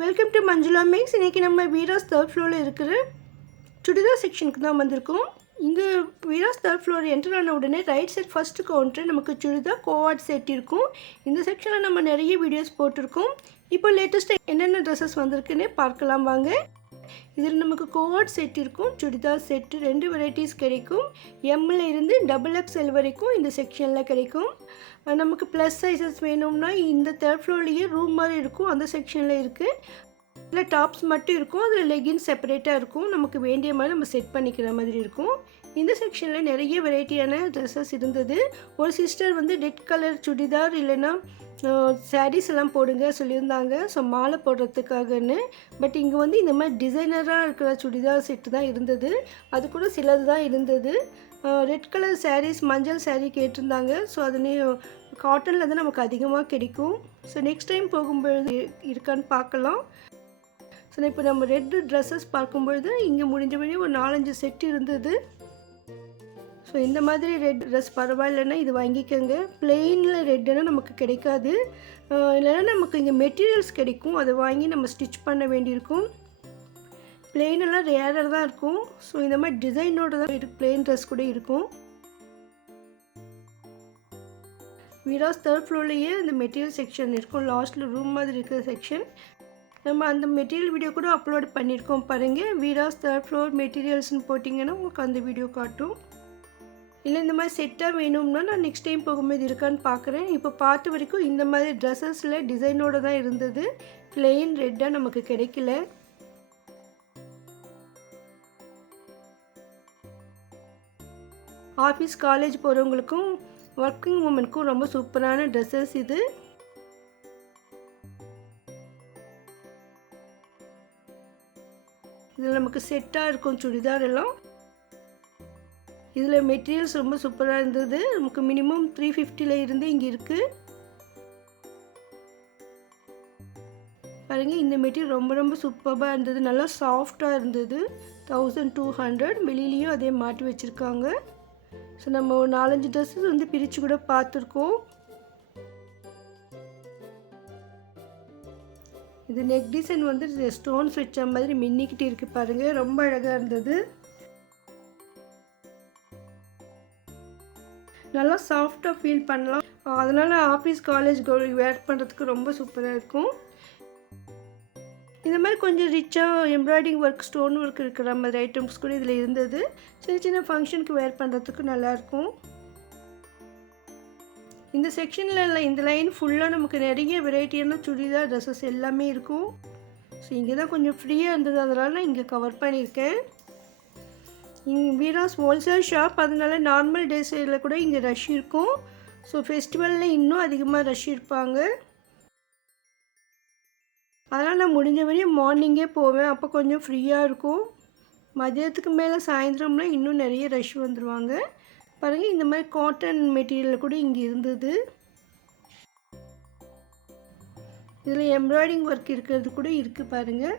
Welcome to Manjula maths. இன்றைக்கி நம்ம Veeras third ஃப்ளோரில் இருக்கிற சுடிதார் செக்ஷனுக்கு தான் வந்திருக்கோம். இங்கே வீராஸ் தேர்ட் ஃப்ளோர் என்டர் ஆன உடனே ரைட் சைட் ஃபஸ்ட்டு கவுண்டர் நமக்கு சுடிதார் கோஆர்ட் செட் இருக்கும். இந்த செக்ஷனில் நம்ம நிறைய வீடியோஸ் போட்டிருக்கோம். இப்போ லேட்டஸ்ட்டாக என்னென்ன ட்ரெஸ்ஸஸ் வந்திருக்குன்னே பார்க்கலாம் வாங்க. இதில் நமக்கு கோஆர்ட் செட் இருக்கும். சுடிதார் செட்டு 2 வெரைட்டிஸ் கிடைக்கும். எம்மில் இருந்து XXL வரைக்கும் இந்த செக்ஷனில் கிடைக்கும். நமக்கு ப்ளஸ் சைஸஸ் வேணும்னா இந்த தேர்ட் ஃப்ளோர்லேயே ரூம் மாதிரி இருக்கும், அந்த செக்ஷனில் இருக்குது. இல்லை டாப்ஸ் மட்டும் இருக்கும், அதில் லெகின்ஸ் செப்பரேட்டாக இருக்கும். நமக்கு வேண்டிய மாதிரி நம்ம செட் பண்ணிக்கிற மாதிரி இருக்கும். இந்த செக்ஷனில் நிறைய வெரைட்டியான ட்ரெஸ்ஸஸ் இருந்தது. ஒரு சிஸ்டர் வந்து ரெட் கலர் சுடிதார் இல்லைன்னா சாரீஸ் எல்லாம் போடுங்க சொல்லியிருந்தாங்க, ஸோ மாலை போடுறதுக்காகன்னு. பட் இங்கே வந்து இந்த மாதிரி டிசைனராக இருக்கிற சுடிதார் செட்டு தான் இருந்தது. அது கூட சிலது தான் இருந்தது. ரெட் கலர் சாரீஸ், மஞ்சள் சாரீ கேட்டிருந்தாங்க. ஸோ அதுலேயும் காட்டனில் தான் நமக்கு அதிகமாக கிடைக்கும். ஸோ நெக்ஸ்ட் டைம் போகும்பொழுது இருக்கான்னு பார்க்கலாம். ஸோ இப்போ நம்ம ரெட் ட்ரெஸ்ஸஸ் பார்க்கும்பொழுது இங்கே முடிஞ்ச வரையும் ஒரு 4-5 செட் இருந்தது. ஸோ இந்த மாதிரி ரெட் ட்ரெஸ் பரவாயில்லைன்னா இது வாங்கிக்கோங்க. பிளெயினில் ரெட்டுன்னா நமக்கு கிடைக்காது, இல்லைன்னா நமக்கு இங்கே மெட்டீரியல்ஸ் கிடைக்கும், அதை வாங்கி நம்ம ஸ்டிச் பண்ண வேண்டியிருக்கும். பிளெயினெல்லாம் ரேராக தான் இருக்கும். ஸோ இந்த மாதிரி டிசைனோட தான் பிளெயின் ட்ரெஸ் கூட இருக்கும். வீராஸ் தேர்ட் ஃப்ளோர்லேயே இந்த மெட்டீரியல் செக்ஷன் இருக்கும். லாஸ்ட்டில் ரூம் மாதிரி இருக்கிற செக்ஷன். நம்ம அந்த மெட்டீரியல் வீடியோ கூட அப்லோட் பண்ணியிருக்கோம் பாருங்கள். வீராஸ் தேர்ட் ஃப்ளோர் மெட்டீரியல்ஸ்னு போட்டிங்கன்னா உங்களுக்கு அந்த வீடியோ காட்டும். இல்லை இந்த மாதிரி செட்டாக வேணும்னா நான் நெக்ஸ்ட் டைம் போகும்போது இருக்கான்னு பார்க்குறேன். இப்போ பார்த்த வரைக்கும் இந்த மாதிரி ட்ரெஸ்ஸஸில் டிசைனோடு தான் இருந்தது. பிளெயின் ரெட்டாக நமக்கு கிடைக்கல. ஆஃபீஸ் காலேஜ் போகிறவங்களுக்கும் ஒர்க்கிங் உமனுக்கும் ரொம்ப சூப்பரான ட்ரெஸ்ஸஸ் இது. இதில் நமக்கு செட்டாக இருக்கும் சுடிதார் எல்லாம். இதில் மெட்டீரியல்ஸ் ரொம்ப சூப்பராக இருந்தது. நமக்கு மினிமம் 350 இருந்து இங்கே இருக்குது பாருங்கள். இந்த மெட்டீரியல் ரொம்ப ரொம்ப சூப்பராக இருந்தது, நல்லா சாஃப்டாக இருந்தது. 1200. வெளியிலையும் அதே மாட்டி வச்சுருக்காங்க. ஸோ நம்ம ஒரு 4-5 ட்ரெஸ்ஸஸ் வந்து பிரித்து கூட பார்த்துருக்கோம். இது நெக் டிசைன் வந்து ஸ்டோன்ஸ் வச்ச மாதிரி மின்னிக்கிட்டு இருக்குது பாருங்கள், ரொம்ப அழகாக இருந்தது. நல்லா சாஃப்டாக ஃபீல் பண்ணலாம். அதனால் ஆஃபீஸ் காலேஜ் வேர் பண்ணுறதுக்கு ரொம்ப சூப்பராக இருக்கும். இந்த மாதிரி கொஞ்சம் ரிச்சாக எம்ப்ராய்டிங் ஒர்க், ஸ்டோன் ஒர்க் இருக்கிற மாதிரி ஐட்டம்ஸ் கூட இதில் இருந்தது. சின்ன சின்ன ஃபங்க்ஷனுக்கு வேர் பண்ணுறதுக்கு நல்லாயிருக்கும். இந்த செக்ஷனில் இந்த லைன் ஃபுல்லாக நமக்கு நிறைய வெரைட்டியான சுடிதார் ட்ரெஸ்ஸஸ் எல்லாமே இருக்கும். ஸோ இங்கே தான் கொஞ்சம் ஃப்ரீயாக இருந்தது, அதனால் நான் இங்கே கவர் பண்ணியிருக்கேன். இங்கே வீராஸ் ஹோல்சேல் ஷாப், அதனால நார்மல் டேஸில் கூட இங்கே ரஷ் இருக்கும். ஸோ ஃபெஸ்டிவலில் இன்னும் அதிகமாக ரஷ் இருப்பாங்க. அதனால் நான் முடிஞ்ச வரையும் மார்னிங்கே போவேன், அப்போ கொஞ்சம் ஃப்ரீயாக இருக்கும். மதியத்துக்கு மேலே சாயந்தரம்னா இன்னும் நிறைய ரஷ் வந்துடுவாங்க பாருங்கள். இந்த மாதிரி காட்டன் மெட்டீரியல் கூட இங்கே இருந்தது. இதில் எம்ப்ராய்டிங் ஒர்க் இருக்கிறது கூட இருக்குது பாருங்கள்.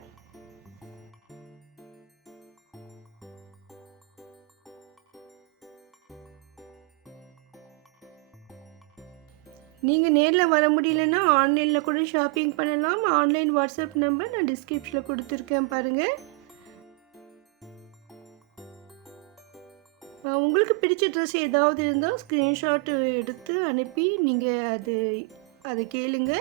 நீங்கள் நேரில் வர முடியலன்னா ஆன்லைனில் கூட ஷாப்பிங் பண்ணலாம். ஆன்லைன் வாட்ஸ்அப் நம்பர் நான் டிஸ்கிரிப்ஷனில் கொடுத்துருக்கேன் பாருங்கள். உங்களுக்கு பிடிச்ச ட்ரெஸ் ஏதாவது இருந்தால் ஸ்க்ரீன்ஷாட் எடுத்து அனுப்பி நீங்கள் அதை கேளுங்க.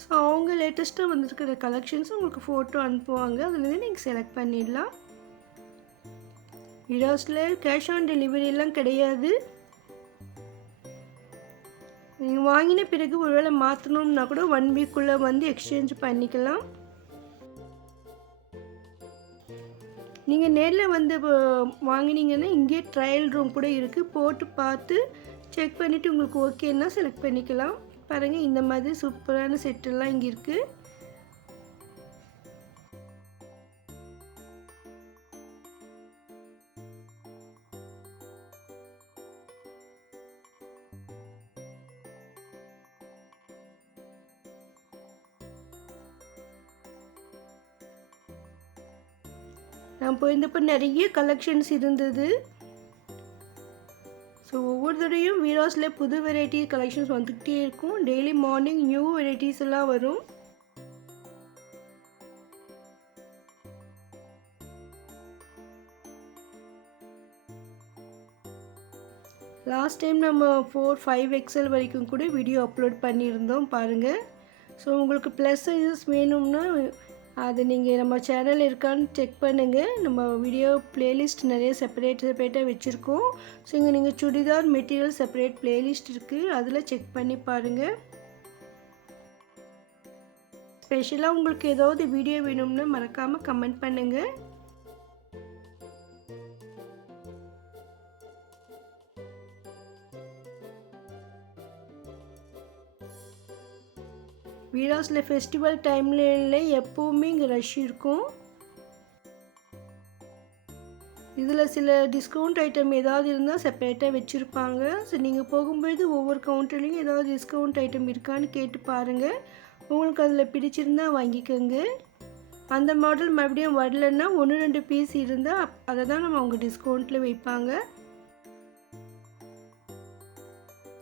ஸோ அவங்க லேட்டஸ்ட்டாக வந்துருக்கிற கலெக்ஷன்ஸ் உங்களுக்கு ஃபோட்டோ அனுப்புவாங்க, அதுலேருந்து நீங்கள் செலக்ட் பண்ணிடலாம். வீராஸில் கேஷ் ஆன் டெலிவரியெல்லாம் கிடையாது. நீங்கள் வாங்கின பிறகு ஒருவேளை மாற்றணும்னா கூட 1 வீக்குள்ளே வந்து எக்ஸ்சேஞ்ச் பண்ணிக்கலாம். நீங்கள் நேரில் வந்து வாங்கினீங்கன்னா இங்கே ட்ரையல் ரூம் கூட இருக்குது. போட்டு பார்த்து செக் பண்ணிவிட்டு உங்களுக்கு ஓகேன்னா செலக்ட் பண்ணிக்கலாம். பாருங்கள் இந்த மாதிரி சூப்பரான செட்டெல்லாம் இங்கே இருக்குது. நான் போயிருந்தப்போ நிறைய கலெக்ஷன்ஸ் இருந்தது. ஸோ ஒவ்வொரு தடையும் வீராஸில் புது வெரைட்டி கலெக்ஷன்ஸ் வந்துக்கிட்டே இருக்கும். டெய்லி மார்னிங் நியூ வெரைட்டிஸ் எல்லாம் வரும். லாஸ்ட் டைம் நம்ம 4-5 எக்ஸல் வரைக்கும் கூட வீடியோ அப்லோட் பண்ணியிருந்தோம் பாருங்கள். ஸோ உங்களுக்கு ப்ளஸ் சைஸஸ் வேணும்னா அது நீங்கள் நம்ம சேனல் இருக்கான்னு செக் பண்ணுங்கள். நம்ம வீடியோ ப்ளேலிஸ்ட் நிறைய செப்பரேட்டாக வச்சுருக்கோம். ஸோ இங்கே நீங்கள் சுடிதார் மெட்டீரியல் செப்பரேட் ப்ளேலிஸ்ட் இருக்குது, அதில் செக் பண்ணி பாருங்கள். ஸ்பெஷலாக உங்களுக்கு ஏதாவது வீடியோ வேணும்னா மறக்காமல் கமெண்ட் பண்ணுங்கள். வீராஸில் ஃபெஸ்டிவல் டைமில் எப்போவுமே இங்கே ரஷ் இருக்கும். இதில் சில டிஸ்கவுண்ட் ஐட்டம் ஏதாவது இருந்தால் செப்பரேட்டாக வச்சுருப்பாங்க. ஸோ நீங்கள் போகும்போது ஒவ்வொரு கவுண்டர்லேயும் ஏதாவது டிஸ்கவுண்ட் ஐட்டம் இருக்கான்னு கேட்டு பாருங்கள். உங்களுக்கு அதில் பிடிச்சிருந்தால் வாங்கிக்கோங்க. அந்த மாடல் மறுபடியும் வரலன்னா 1-2 பீஸ் இருந்தால் அதை தான் நம்ம அவங்க டிஸ்கவுண்ட்டில் வைப்பாங்க.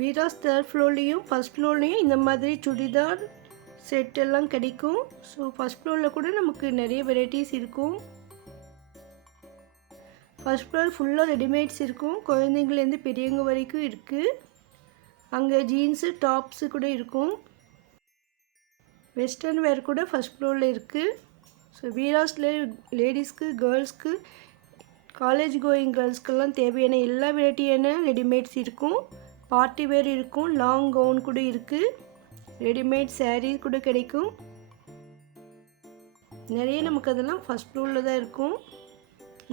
வீராஸ் 3rd ஃப்ளோர்லேயும் 1st ஃப்ளோர்லேயும் இந்த மாதிரி சுடிதார் செட் எல்லாம் கிடைக்கும். ஸோ ஃபஸ்ட் ஃப்ளோரில் கூட நமக்கு நிறைய வெரைட்டிஸ் இருக்கும். ஃபஸ்ட் ஃப்ளோர் ஃபுல்லாக ரெடிமேட்ஸ் இருக்கும், குழந்தைங்கலேருந்து பெரியவங்க வரைக்கும் இருக்குது. அங்கே ஜீன்ஸு டாப்ஸு கூட இருக்கும். வெஸ்டர்ன் வேர் கூட ஃபஸ்ட் ஃப்ளோரில் இருக்குது. ஸோ வீராஸில் லேடிஸ்க்கு கேர்ள்ஸ்க்கு காலேஜ் கோயிங் கேர்ள்ஸ்க்கெல்லாம் தேவையான எல்லா வெரைட்டியான ரெடிமேட்ஸ் இருக்கும். பார்ட்டி வேர் இருக்கும், லாங் கவுன் கூட இருக்குது, ரெடிமேட் சாரீ கூட கிடைக்கும். நிறைய நமக்கு அதெல்லாம் ஃபஸ்ட் ஃப்ளோரில் தான் இருக்கும்.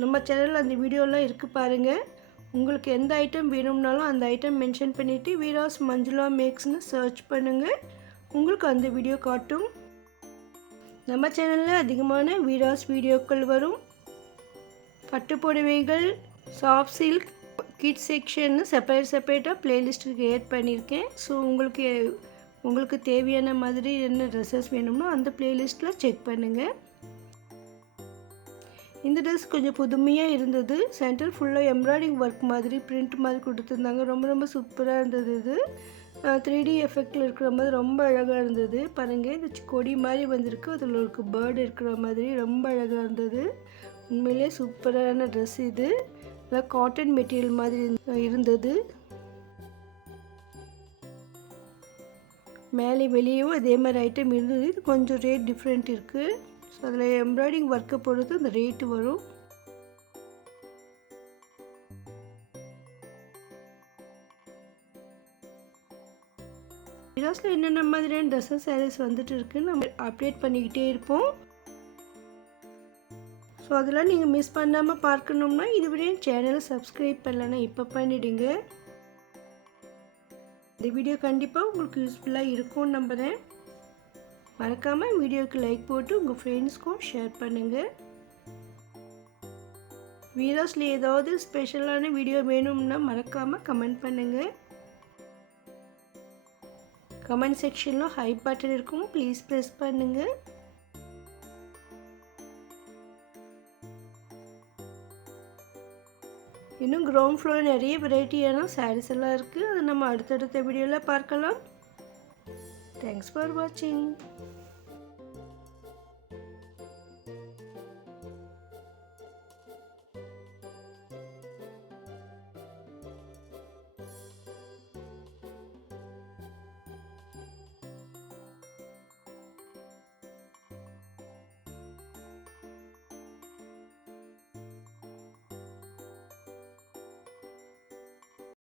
நம்ம சேனலில் அந்த வீடியோலாம் இருக்குது பாருங்கள். உங்களுக்கு எந்த ஐட்டம் வேணும்னாலும் அந்த ஐட்டம் மென்ஷன் பண்ணிவிட்டு வீராஸ் மஞ்சுளா மேக்ஸ்னு சர்ச் பண்ணுங்கள், உங்களுக்கு அந்த வீடியோ காட்டும். நம்ம சேனலில் அதிகமான வீராஸ் வீடியோக்கள் வரும். பட்டு புடவைகள், சாஃப்ட் சில்க், கிட்ஸ் செக்ஷன்னு செப்பரேட்டாக ப்ளேலிஸ்ட் கிரியேட் பண்ணியிருக்கேன். ஸோ உங்களுக்கு தேவையான மாதிரி என்ன ட்ரெஸ்ஸஸ் வேணும்னோ அந்த ப்ளேலிஸ்ட்டில் செக் பண்ணுங்கள். இந்த ட்ரெஸ் கொஞ்சம் புதுமையாக இருந்தது. சென்டர் ஃபுல்லாக எம்ப்ராய்டிங் ஒர்க் மாதிரி பிரிண்ட் மாதிரி கொடுத்துருந்தாங்க. ரொம்ப சூப்பராக இருந்தது. இது 3D எஃபெக்டில் இருக்கிற மாதிரி ரொம்ப அழகாக இருந்தது. பாருங்கள், இந்த கொடி மாதிரி வந்திருக்கு, அதில் ஒரு பேர்டு இருக்கிற மாதிரி ரொம்ப அழகாக இருந்தது. உண்மையிலே சூப்பரான ட்ரெஸ் இது. நல்லா காட்டன் மெட்டீரியல் மாதிரி இருந்தது. மேலே வெளியேவும் அதே மாதிரி ஐட்டம் இருந்தது. இது கொஞ்சம் ரேட் டிஃப்ரெண்ட் இருக்குது. ஸோ அதில் எம்ப்ராய்டிங் ஒர்க்கை பொறுத்து அந்த ரேட்டு வரும். வீராஸில் என்னென்ன மாதிரியான ட்ரெஸ்ஸஸ் சாரீஸ் வந்துட்டு இருக்குன்னு நம்ம அப்டேட் பண்ணிக்கிட்டே இருப்போம். ஸோ அதெல்லாம் நீங்கள் மிஸ் பண்ணாமல் பார்க்கணும்னா இதுவரை சேனலை சப்ஸ்கிரைப் பண்ணலன்னா இப்போ பண்ணிவிடுங்க. இந்த வீடியோ கண்டிப்பாக உங்களுக்கு யூஸ்ஃபுல்லாக இருக்கும்னு நம்புகிறேன். மறக்காமல் வீடியோவுக்கு லைக் போட்டு உங்கள் ஃப்ரெண்ட்ஸ்க்கும் ஷேர் பண்ணுங்கள். வீராஸில் ஏதாவது ஸ்பெஷலான வீடியோ வேணும்னா மறக்காமல் கமெண்ட் பண்ணுங்கள். கமெண்ட் செக்ஷனில் ஹை பட்டன் இருக்கும், ப்ளீஸ் ப்ரெஸ் பண்ணுங்கள். இன்னும் கிரவுண்ட் ஃப்ளோர் நிறைய வெரைட்டியான சாரீஸ் எல்லாம் இருக்குது. அதை நம்ம அடுத்தடுத்த வீடியோவில் பார்க்கலாம். தேங்க்ஸ் ஃபார் வாட்சிங்.